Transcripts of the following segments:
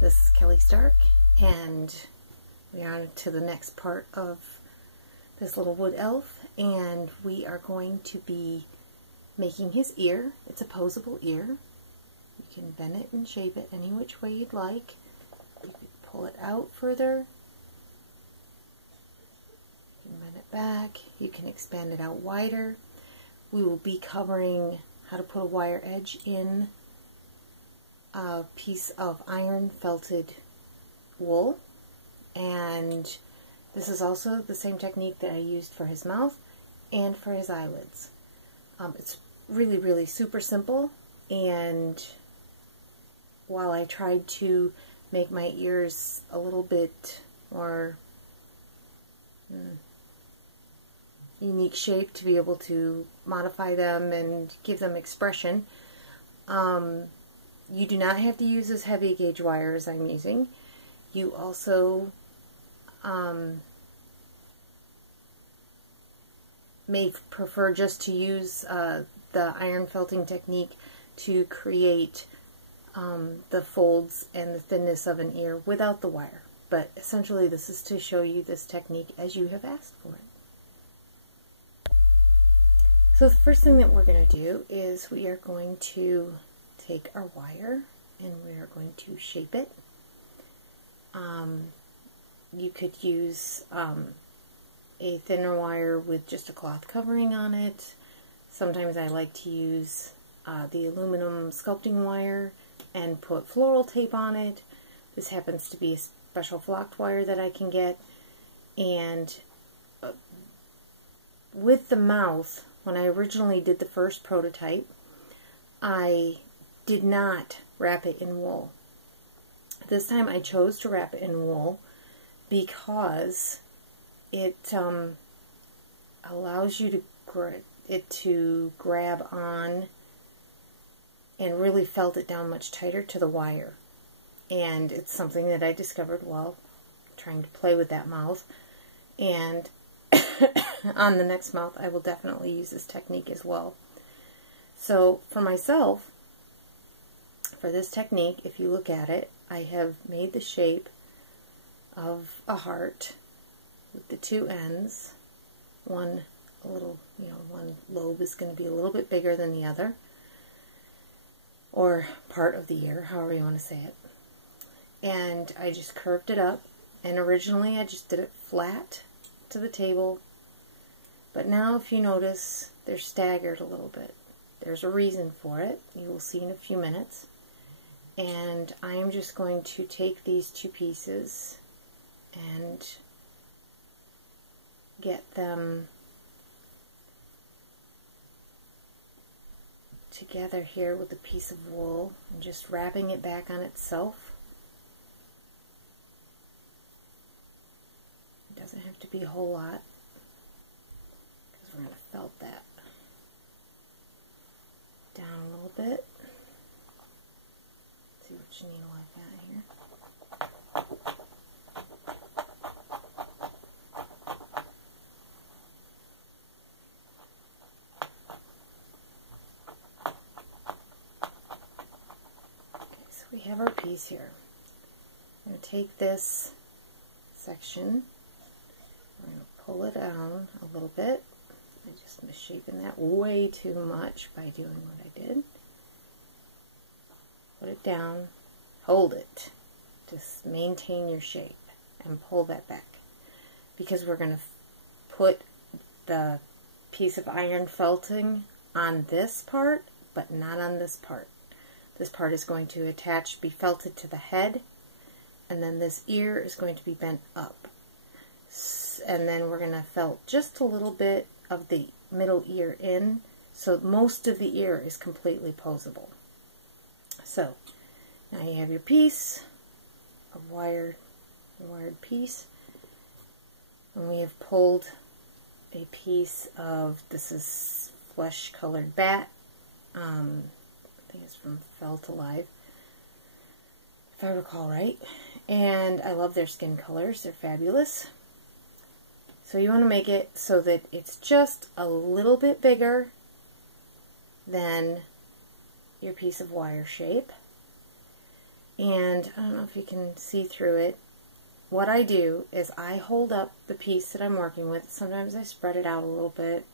This is Kelly Stark, and we are on to the next part of this little wood elf, and we are going to be making his ear. It's a posable ear. You can bend it and shape it any which way you'd like. You can pull it out further. You can bend it back. You can expand it out wider. We will be covering how to put a wire edge in a piece of iron felted wool, and this is also the same technique that I used for his mouth and for his eyelids. It's really super simple, and while I tried to make my ears a little bit more unique shape to be able to modify them and give them expression, you do not have to use as heavy gauge wire as I'm using. You also may prefer just to use the iron felting technique to create the folds and the thinness of an ear without the wire. But essentially this is to show you this technique as you have asked for it. So the first thing that we're going to do is we are going to take our wire and we are going to shape it. You could use a thinner wire with just a cloth covering on it. Sometimes I like to use the aluminum sculpting wire and put floral tape on it. This happens to be a special flocked wire that I can get. And with the mouth, when I originally did the first prototype, I did not wrap it in wool. This time I chose to wrap it in wool because it allows you to grab on and really felt it down much tighter to the wire. And it's something that I discovered while trying to play with that mouth. And on the next mouth I will definitely use this technique as well. So for myself, for this technique, if you look at it, I have made the shape of a heart with the two ends. One one lobe is going to be a little bit bigger than the other, or part of the ear, however you want to say it. And I just curved it up, and originally I just did it flat to the table, but now if you notice, they're staggered a little bit. There's a reason for it. You will see in a few minutes. And I am just going to take these two pieces and get them together here with a piece of wool and just wrapping it back on itself. It doesn't have to be a whole lot because we're going to felt that down a little bit. See which needle I've got here. Okay, so we have our piece here. I'm going to take this section, we're going to pull it down a little bit. I just misshapen that way too much by doing what I did. Put it down, hold it, just maintain your shape, and pull that back. Because we're going to put the piece of iron felting on this part, but not on this part. This part is going to be felted to the head, and then this ear is going to be bent up. And then we're going to felt just a little bit of the middle ear in, so most of the ear is completely posable. So now you have your piece of wired piece, and we have pulled a piece of, this is flesh colored bat. I think it's from Felt Alive, if I recall right. And I love their skin colors, they're fabulous. So you want to make it so that it's just a little bit bigger than your piece of wire shape. and I don't know if you can see through it. What I do is I hold up the piece that I'm working with. Sometimes I spread it out a little bit,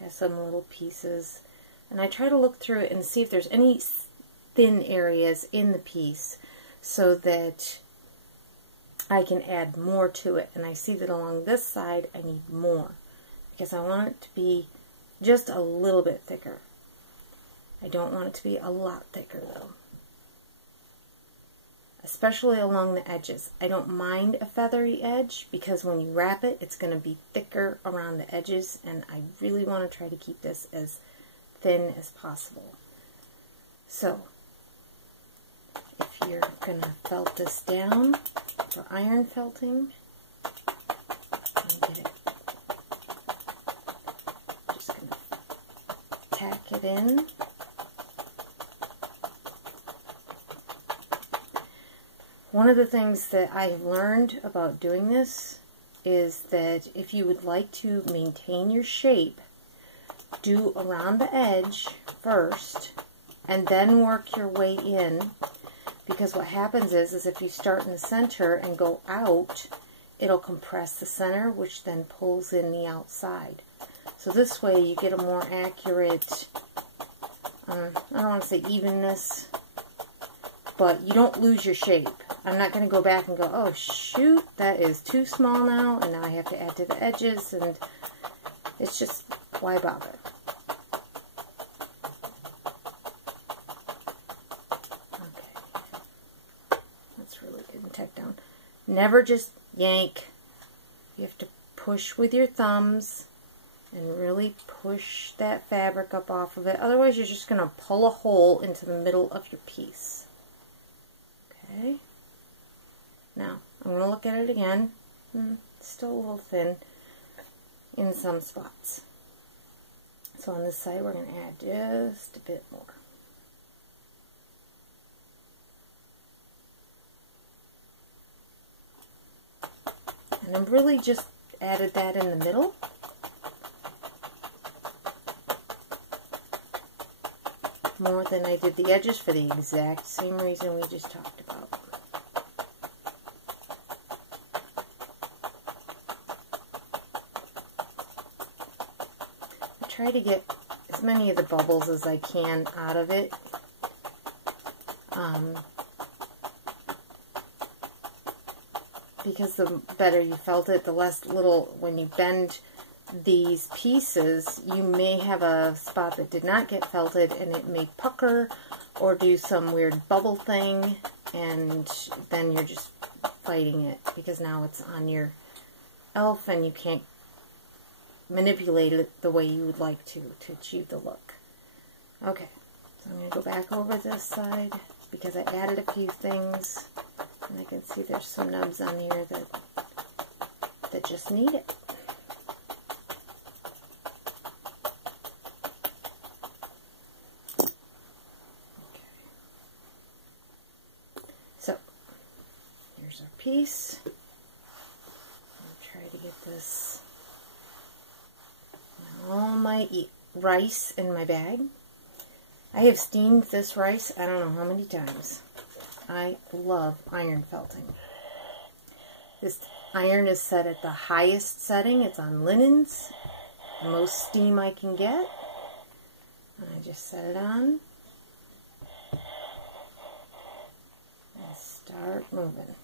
have some little pieces, and I try to look through it and see if there's any thin areas in the piece so that I can add more to it. And I see that along this side I need more because I want it to be just a little bit thicker. I don't want it to be a lot thicker though. Especially along the edges. I don't mind a feathery edge because when you wrap it, it's going to be thicker around the edges, and I really want to try to keep this as thin as possible. So, if you're going to felt this down for iron felting, get it. Just going to tack it in. One of the things that I have learned about doing this is that if you would like to maintain your shape, do around the edge first and then work your way in, because what happens is if you start in the center and go out, it'll compress the center, which then pulls in the outside. So this way you get a more accurate, I don't want to say evenness, but you don't lose your shape. I'm not going to go back and go, oh shoot, that is too small now, and now I have to add to the edges, and it's just, why bother? Okay, that's really good and tack down. Never just yank. You have to push with your thumbs and really push that fabric up off of it. Otherwise, you're just going to pull a hole into the middle of your piece. Okay. Now, I'm going to look at it again. It's still a little thin in some spots. So on this side, we're going to add just a bit more. And I've really just added that in the middle. More than I did the edges for the exact same reason we just talked about. Try to get as many of the bubbles as I can out of it. Because the better you felt it, the less little, when you bend these pieces, you may have a spot that did not get felted and it may pucker or do some weird bubble thing, and then you're just fighting it because now it's on your elf and you can't manipulate it the way you would like to achieve the look. Okay, so I'm going to go back over this side because I added a few things, and I can see there's some nubs on here that just need it. Okay. So, here's our piece. I'll try to get this all my rice in my bag. I have steamed this rice I don't know how many times. I love iron felting. This iron is set at the highest setting. It's on linens, the most steam I can get. And I just set it on and start moving.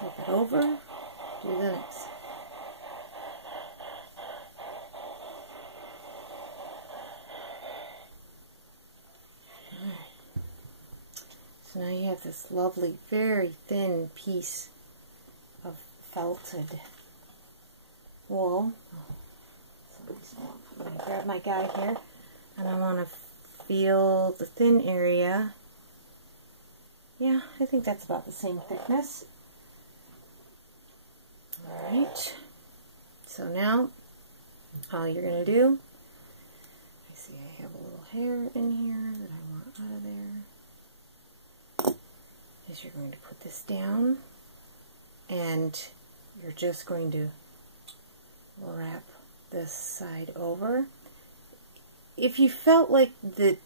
Flip it over, do the next. So now you have this lovely, very thin piece of felted wool. I'm going to grab my guide here, and I want to feel the thin area. Yeah, I think that's about the same thickness. Alright, so now all you're going to do, I see I have a little hair in here that I want out of there, is you're going to put this down and you're just going to wrap this side over. If you felt like that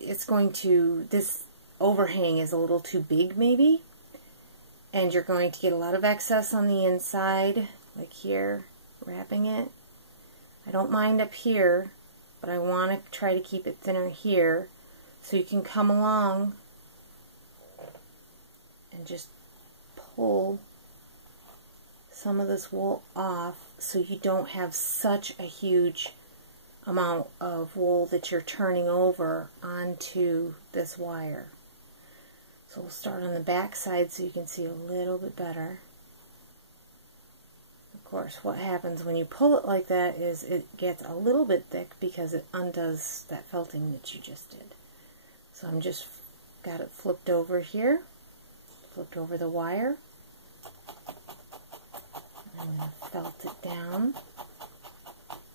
it's going to, this overhang is a little too big maybe, and you're going to get a lot of excess on the inside, like here, wrapping it. I don't mind up here, but I want to try to keep it thinner here, so you can come along and just pull some of this wool off so you don't have such a huge amount of wool that you're turning over onto this wire. So we'll start on the back side so you can see a little bit better. Of course, what happens when you pull it like that is it gets a little bit thick because it undoes that felting that you just did. So I'm just got it flipped over here, flipped over the wire. I'm going to felt it down.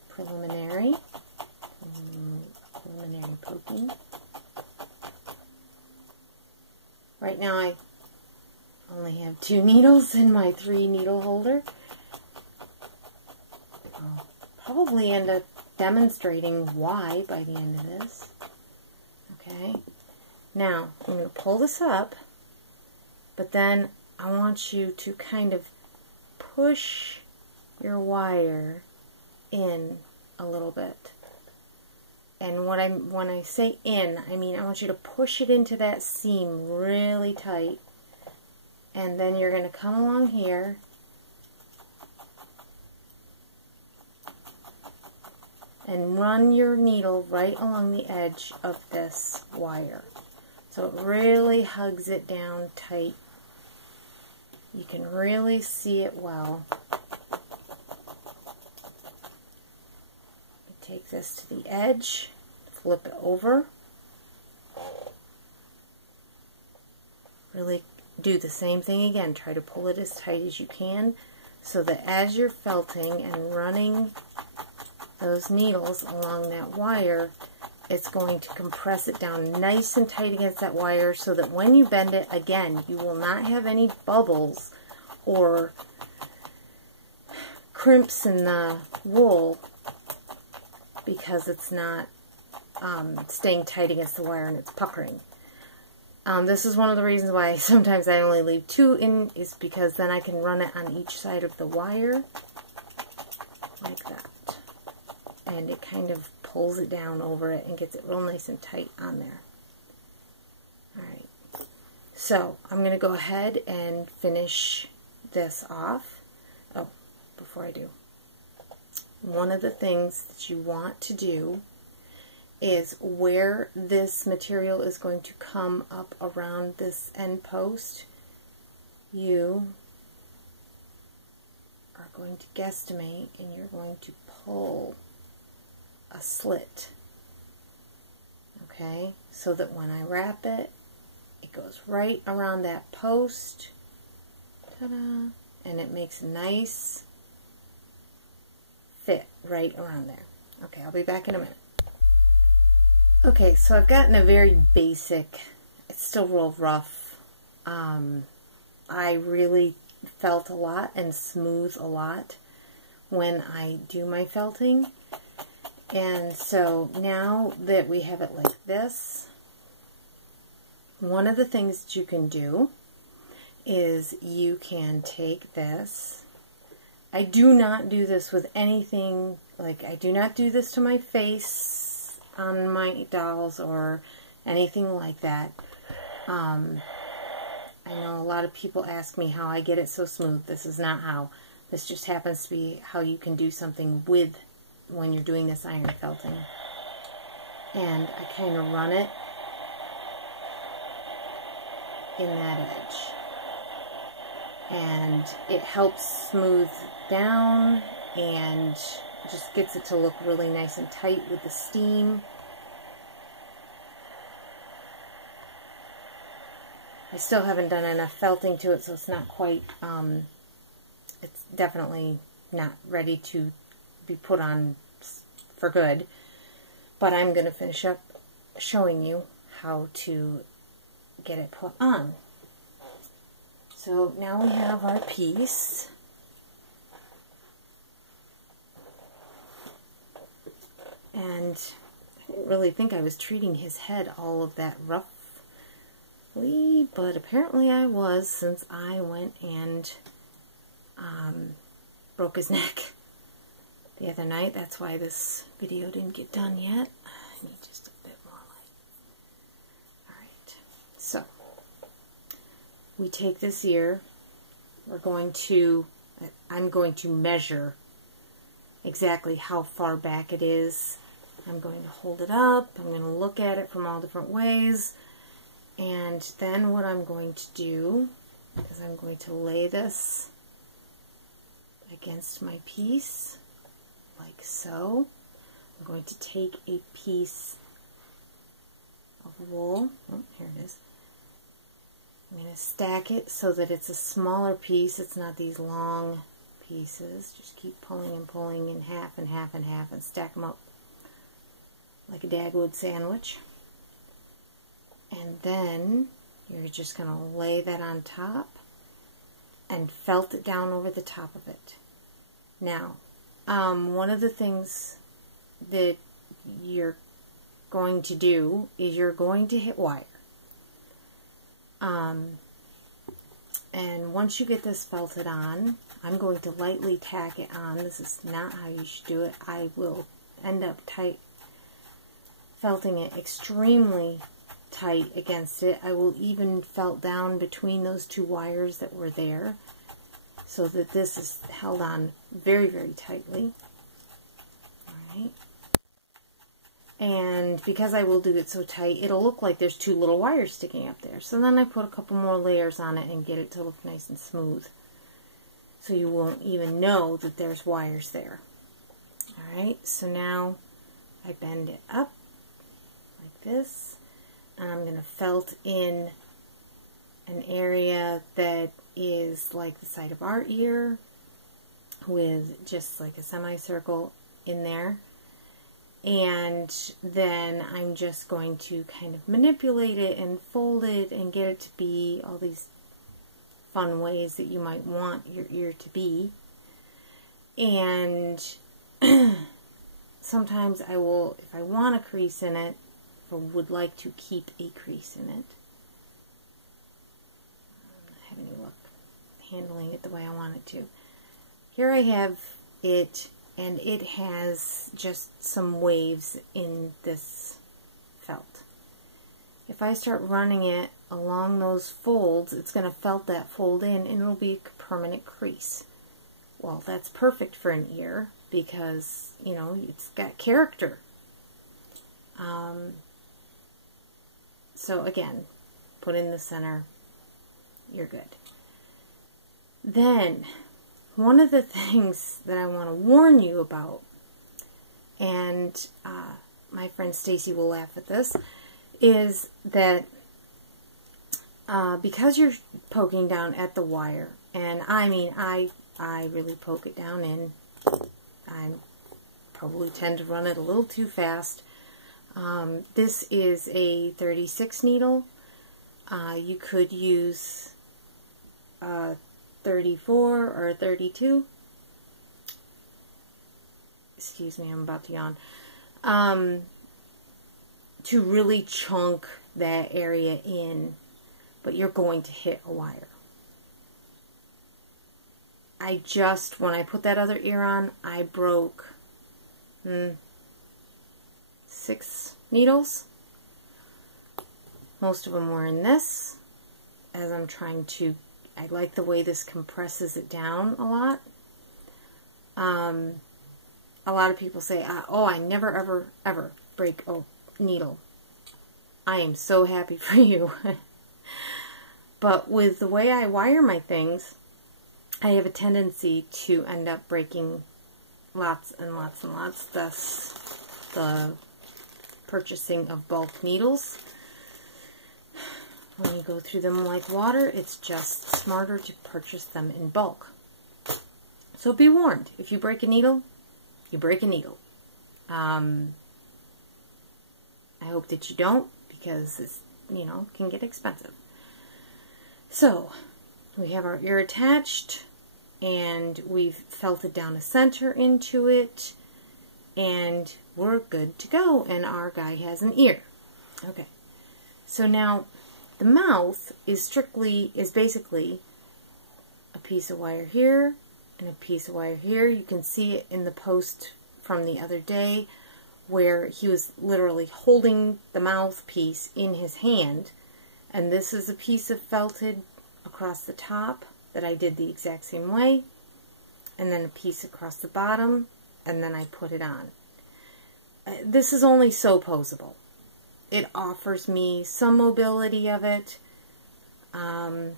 Preliminary poking. Right now I only have 2 needles in my 3 needle holder. I'll probably end up demonstrating why by the end of this. Okay, now I'm going to pull this up, but then I want you to kind of push your wire in a little bit. And when I say in, I mean I want you to push it into that seam really tight. And then you're going to come along here and run your needle right along the edge of this wire. So it really hugs it down tight. You can really see it well. Take this to the edge, flip it over, really do the same thing again. Try to pull it as tight as you can so that as you're felting and running those needles along that wire, it's going to compress it down nice and tight against that wire so that when you bend it, again, you will not have any bubbles or crimps in the wool because it's not staying tight against the wire and it's puckering. This is one of the reasons why sometimes I only leave 2 in, is because then I can run it on each side of the wire like that. And it kind of pulls it down over it and gets it real nice and tight on there. Alright, so I'm going to go ahead and finish this off. Oh, before I do, one of the things that you want to do is where this material is going to come up around this end post, you are going to guesstimate and you're going to pull a slit, okay, so that when I wrap it, it goes right around that post, ta-da, and it makes a nice fit right around there. Okay, I'll be back in a minute. Okay, so I've gotten a very basic, it's still real rough. I really felt a lot and smooth a lot when I do my felting. And so now that we have it like this, one of the things that you can do is you can take this. I do not do this with anything, like I do not do this to my face on my dolls or anything like that. I know a lot of people ask me how I get it so smooth. This is not how. This just happens to be how you can do something with when you're doing this iron felting. And I kind of run it in that edge. And it helps smooth down and just gets it to look really nice and tight with the steam. I still haven't done enough felting to it, so it's not quite, it's definitely not ready to be put on for good. But I'm going to finish up showing you how to get it put on. So now we have our piece. And I didn't really think I was treating his head all of that roughly, but apparently I was, since I went and broke his neck the other night. That's why this video didn't get done yet. I need just a bit more light. Alright, so we take this ear. I'm going to measure exactly how far back it is. I'm going to hold it up. I'm going to look at it from all different ways. And then what I'm going to do is I'm going to lay this against my piece, like so. I'm going to take a piece of wool. Oh, here it is. I'm going to stack it so that it's a smaller piece. It's not these long pieces. Just keep pulling and pulling in half and half and half and stack them up like a Dagwood sandwich. And then you're just going to lay that on top and felt it down over the top of it. Now, one of the things that you're going to do is you're going to hit wire. And once you get this felted on, I'm going to lightly tack it on. This is not how you should do it. I will end up felting it extremely tight against it. I will even felt down between those two wires that were there so that this is held on very, very tightly. Alright. And because I will do it so tight, it'll look like there's two little wires sticking up there. So then I put a couple more layers on it and get it to look nice and smooth. So you won't even know that there's wires there. Alright, so now I bend it up like this. And I'm going to felt in an area that is like the side of our ear with just like a semicircle in there. And then I'm just going to kind of manipulate it and fold it and get it to be all these fun ways that you might want your ear to be. And sometimes I will, if I want a crease in it, or would like to keep a crease in it. I'm not having any luck handling it the way I want it to. Here I have it, and it has just some waves in this felt. If I start running it along those folds, it's going to felt that fold in, and it'll be a permanent crease. Well, that's perfect for an ear because, you know, it's got character. So again, put in the center, you're good. Then, one of the things that I want to warn you about, and my friend Stacy will laugh at this, is that because you're poking down at the wire, and I mean, I really poke it down in, I probably tend to run it a little too fast. This is a 36 needle. You could use 34 or 32. Excuse me, I'm about to yawn. To really chunk that area in, but you're going to hit a wire. When I put that other ear on, I broke 6 needles. Most of them were in this, as I'm trying to, I like the way this compresses it down a lot. A lot of people say, oh, I never ever break a needle. I am so happy for you. But with the way I wire my things, I have a tendency to end up breaking lots and lots and lots, thus the purchasing of bulk needles. When you go through them like water, it's just smarter to purchase them in bulk. So be warned, if you break a needle, you break a needle. I hope that you don't, because it's, you know, can get expensive. So, we have our ear attached, and we've felted down a center into it, and we're good to go, and our guy has an ear. Okay, so now the mouth is basically a piece of wire here and a piece of wire here. You can see it in the post from the other day where he was literally holding the mouthpiece in his hand, and this is a piece of felted across the top that I did the exact same way, and then a piece across the bottom, and then I put it on. This is only so posable. It offers me some mobility of it, but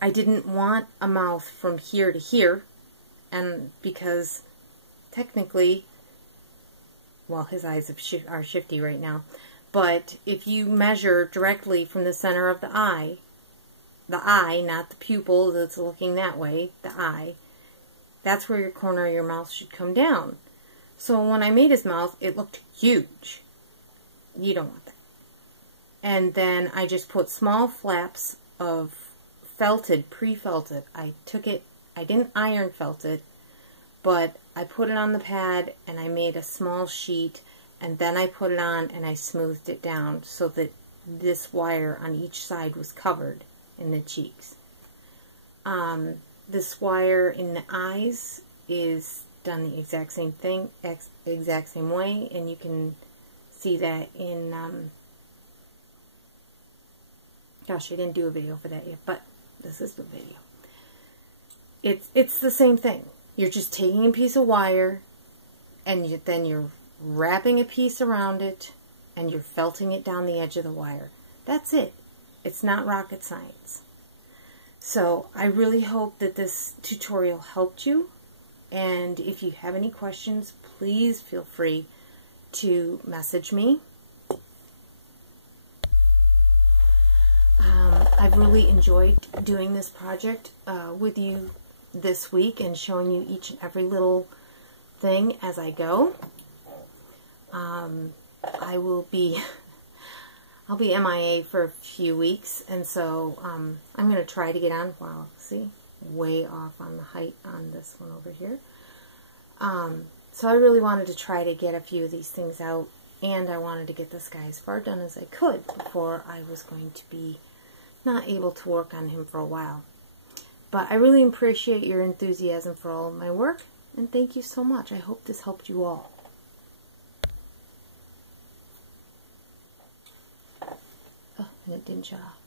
I didn't want a mouth from here to here, and because technically, well, his eyes are shifty right now, but if you measure directly from the center of the eye, not the pupil that's looking that way, the eye, that's where your corner of your mouth should come down. So when I made his mouth, it looked huge. You don't want that. And then I just put small flaps of felted, pre-felted. I didn't iron felt it, but I put it on the pad and I made a small sheet, and then I put it on and I smoothed it down so that this wire on each side was covered in the cheeks. This wire in the eyes is done the exact same thing, exact same way, and you can see that in, gosh, I didn't do a video for that yet, but this is the video. It's the same thing. You're just taking a piece of wire, and then you're wrapping a piece around it, and you're felting it down the edge of the wire. That's it. It's not rocket science. So I really hope that this tutorial helped you, and if you have any questions, please feel free to message me. I've really enjoyed doing this project with you this week and showing you each and every little thing as I go. I'll be MIA for a few weeks, and so I'm going to try to get on. Wow, see, way off on the height on this one over here. So I really wanted to try to get a few of these things out, and I wanted to get this guy as far done as I could before I was going to be not able to work on him for a while. But I really appreciate your enthusiasm for all of my work, and thank you so much. I hope this helped you all. Oh, and it didn't shut off.